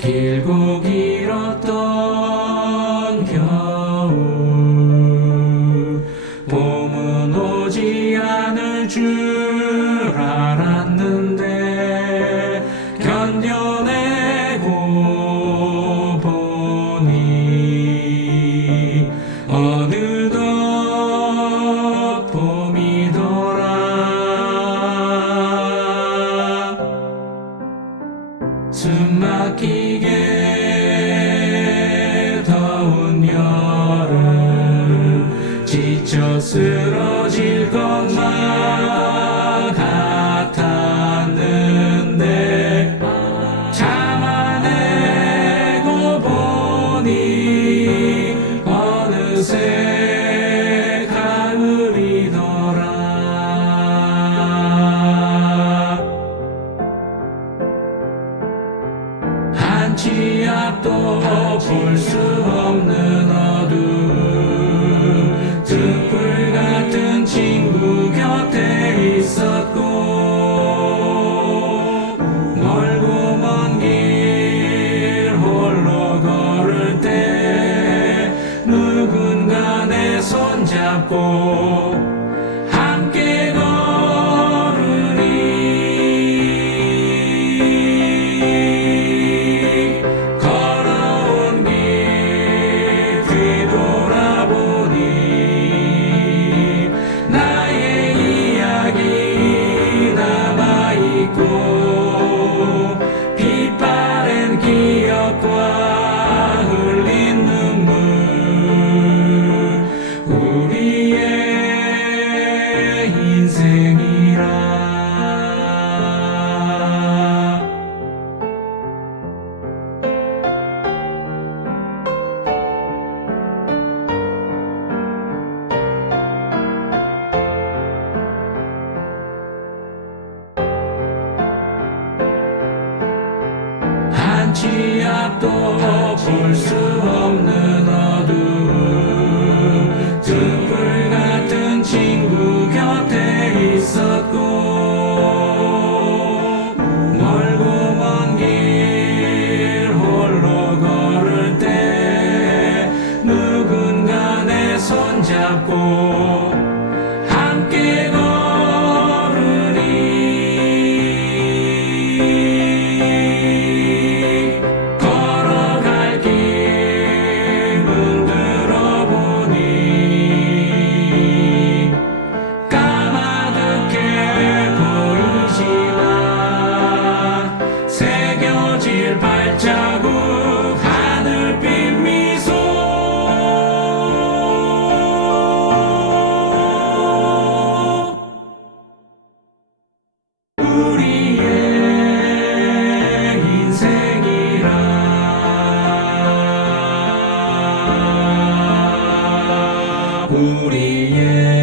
길고 길었던 겨울. 봄은 오지 않을 줄 알았는데 견뎌내 숨 막히게 더운 여름 지쳐 쓰러질 것만 한치 앞도 볼 수 없는 어둠. 등불 같은 친구 곁에 있었고 멀고 먼 길 홀로 걸을 때 누군가 내 손잡고 한치 앞도 볼 수 없는 어두움 등불 같은 친구 곁에 있었고 멀고 먼 길 홀로 걸을 때 누군가 내 손잡고 우리의